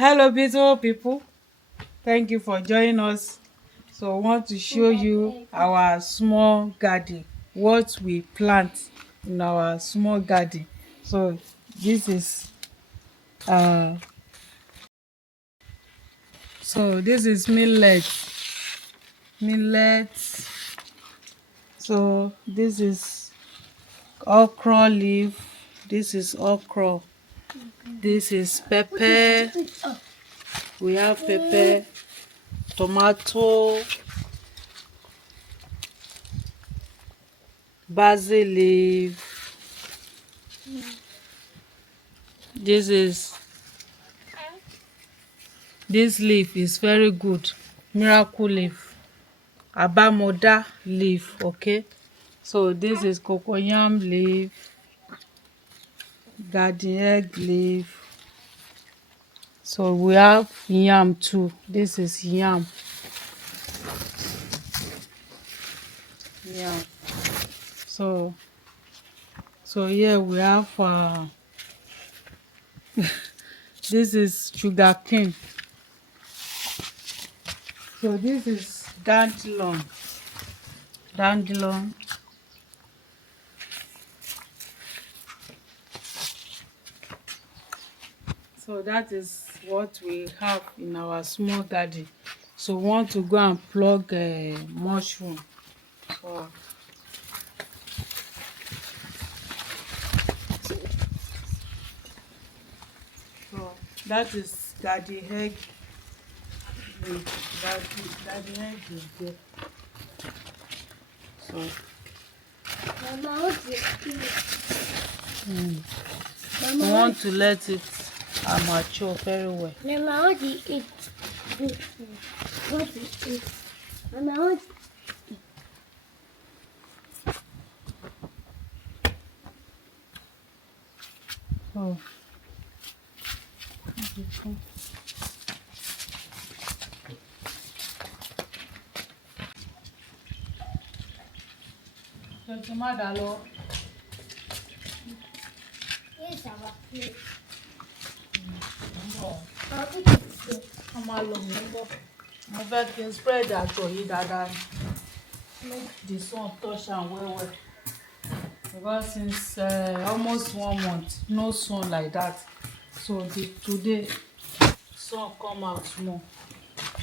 Hello beautiful people, thank you for joining us. So I want to show you our small garden, what we plant in our small garden. So this is uh millet. So this is okra leaf, this is okra, this is pepper, we have pepper, tomato, basil leaf. This leaf is very good, miracle leaf, abamoda leaf. Okay, so this is cocoyam leaf, garden egg leaf. So we have yam too. This is yam. So here we have this is sugar cane. So this is dandelion. So that is what we have in our small garden. So we want to go and plug mushroom. So that is garden egg. Garden egg is there. So Mama, what's it? we want to let it mature very well. Mama, what do you eat? What do you eat? Mama, what? Oh. So má dà lọ. Yes, I want it. Wọ́n máa lọ mú bọ̀. Mo fẹ́ kí n spread aṣọ yìí dáadáa. Make the sun touch am well well. Because since almost 1 month, no sun like that. So today sun come out more.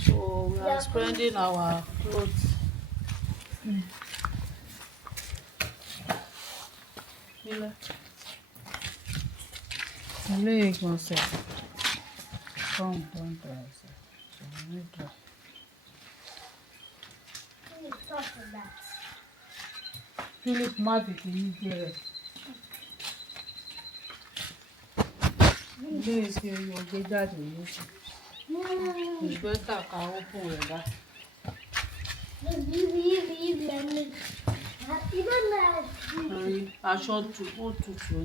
So we are spreading our clothes. Ilé ìgbọ̀nsẹ̀. Come, don't dry yourself. So we need dry. Philip má tètè yí jẹ rẹ̀. Ilé ìṣe ọgbẹ́ jáde yìí sí. Ìgbẹ́ta ká open rẹ̀ bá. Aṣọ ó tutù.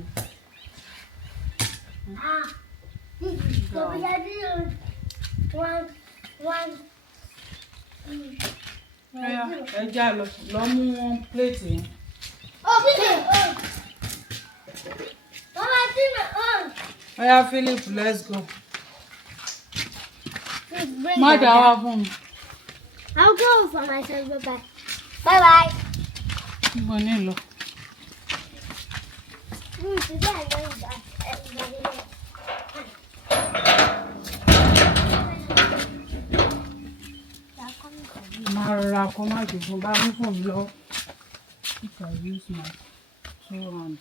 Ẹja lọ mú wọn plate yẹn. Oya Philip, let's go. Má dà wá fún mi. I'll go for myself. Bye-bye. Bye-bye. Mo ní lọ. Today I'm going to everybody. Máa rọra kó má jù fún bá mú fún mi lọ. If I use my two hand.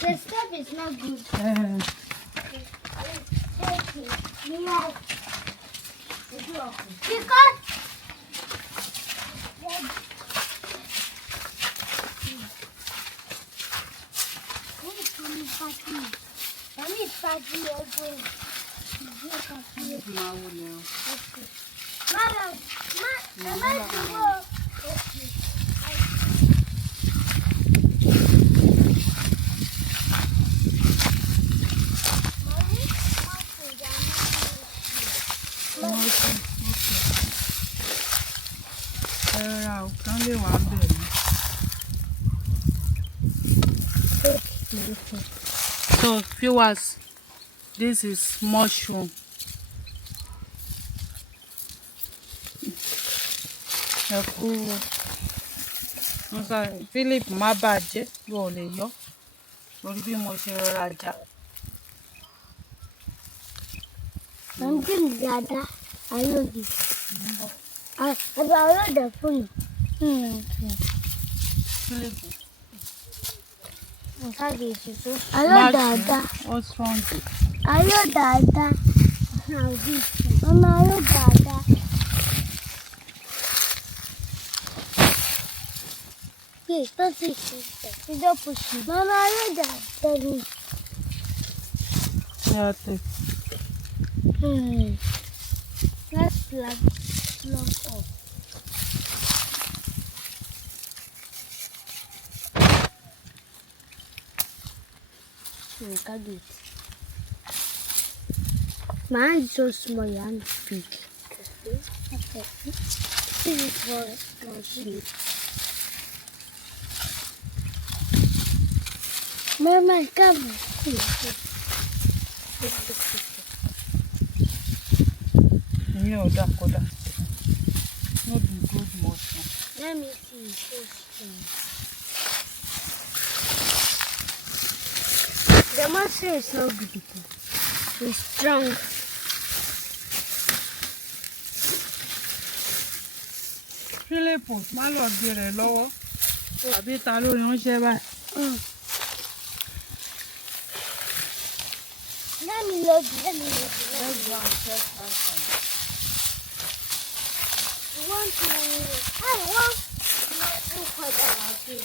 The stuff is not good. Because Mommy is party again. Mama, Kán lè wà bẹ̀ ni. So viewers, This is mushroom. Philip má bàjẹ́ bó o lè yọ lórí bí mo ṣe rọra jà. I'm doing Dada. I love you. I love the food. Philip, I love Dada. what's wrong with you? I love Dada. Mama, I love Dada. Yes, that's it. You don't push me. Mama, I love Dada. Yeah, take. Let's plug off. Look at it. Mine is so small and big. Okay. This is for my sheep. Mama, come. No, Dakota. Not good mushroom. Let me see. So strong. The mushroom is not beautiful. It's strong. Philip, má lọ gbé rẹ̀ lọ́wọ́. Àbí ta ló ránṣẹ́ báyìí? Let me look. Let's go and check outside. I want to put that out here.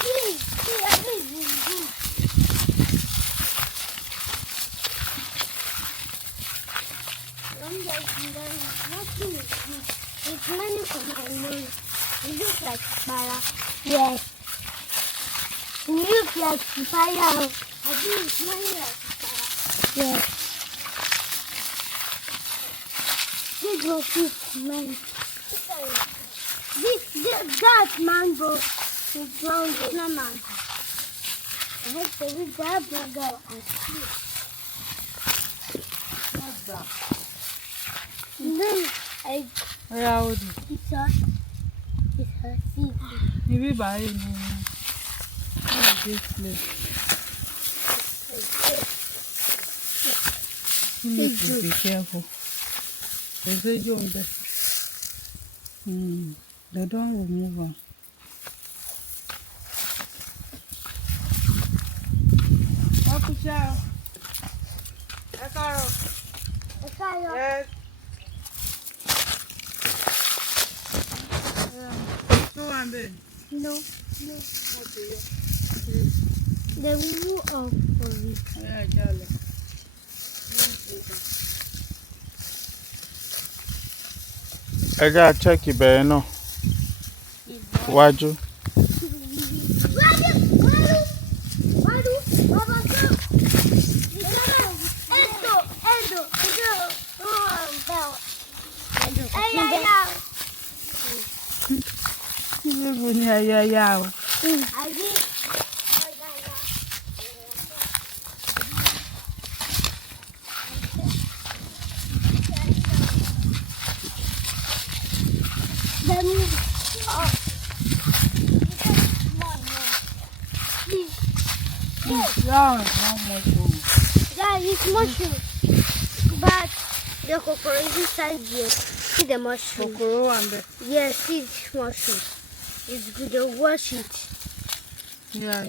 Please. It's many from my nose. It looks like fire. Yes. It looks like fire. I think it's many like fire. Yes. This was many. That mango is brown. It's not mango. I have to read that mango and see. What's that? Then Where are you? it's a seed. Maybe by this place. Philip, be careful. There's a joint there. They don't remove them. Up a child. Yes. Go on, babe. No. Okay. The rule of forage. Yeah, Charlie. I gotta check your bed, no. Wájú. Yeah. Yeah, it's mushroom. But the cockroach is inside here. See the mushroom. Yes, see the mushroom. It's good to wash it. Yeah.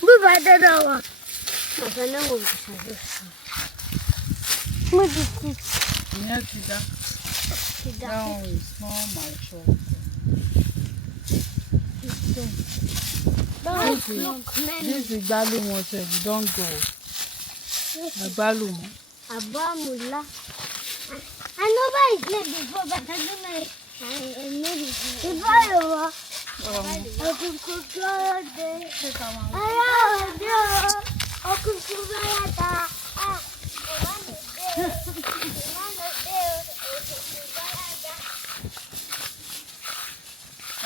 We buy that one. What is this? Yeah, that one is not my shop. This is Agbalumo, sef. Don't go. Agbalumo. Abamula. I know why it's late before, but I don't know. I know it's Agbalumo. I can cook all day. I can cook all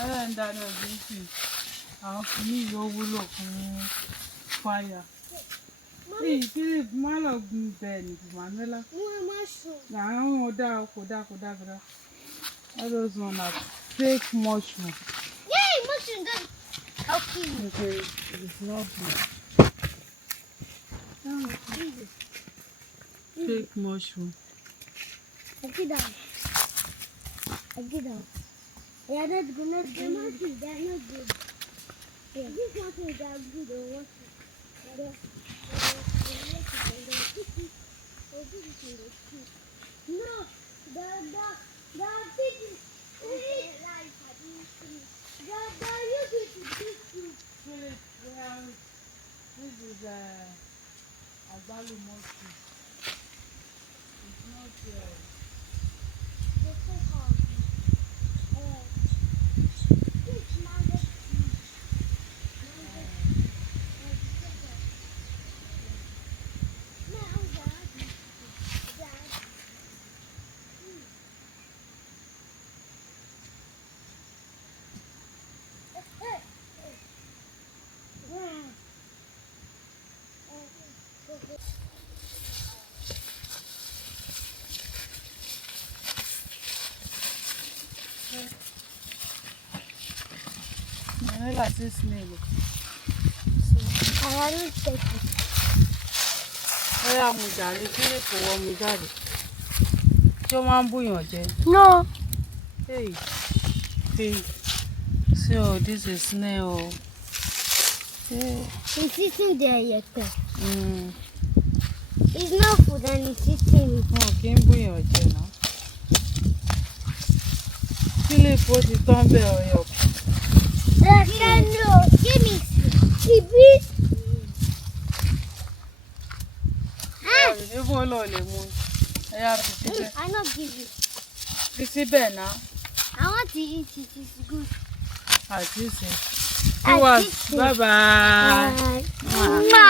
day. ń dáná ọdún sí àwọn kìíní yóò wúlò fún fáyà. Èyí Philip má lọ gun bẹ́ẹ̀ ní Manuela. Àwọn ò dá kò dá. All those ones are fake mushroom. Yay, mushroom done. Okay. Okay, it's not good. Fake mushroom. Okay, down. They are not good. They are not good. Yeah. These mushrooms are good or what? No, the pig Philip, well, this is a value mushroom. It's not Manuela sí snail. I haven't taken it. Ẹ̀yà mú jàre, Philip wọ́n mú jáde. Ṣé ó máa ń bùyàn jẹ? No. Hey, so this is snail. It's eating there yet. It's not food and it's eating it. Wọn kì í bùyàn jẹ náà. Philip ó ti tán bẹ́ẹ̀ ọyọ̀. No, give me this. Even though le mú. Ẹ̀yà fi síbẹ̀. I not give you. Fi síbẹ̀ náà. I want to eat it. It's good. Àti ṣe. Bye bye. Bye.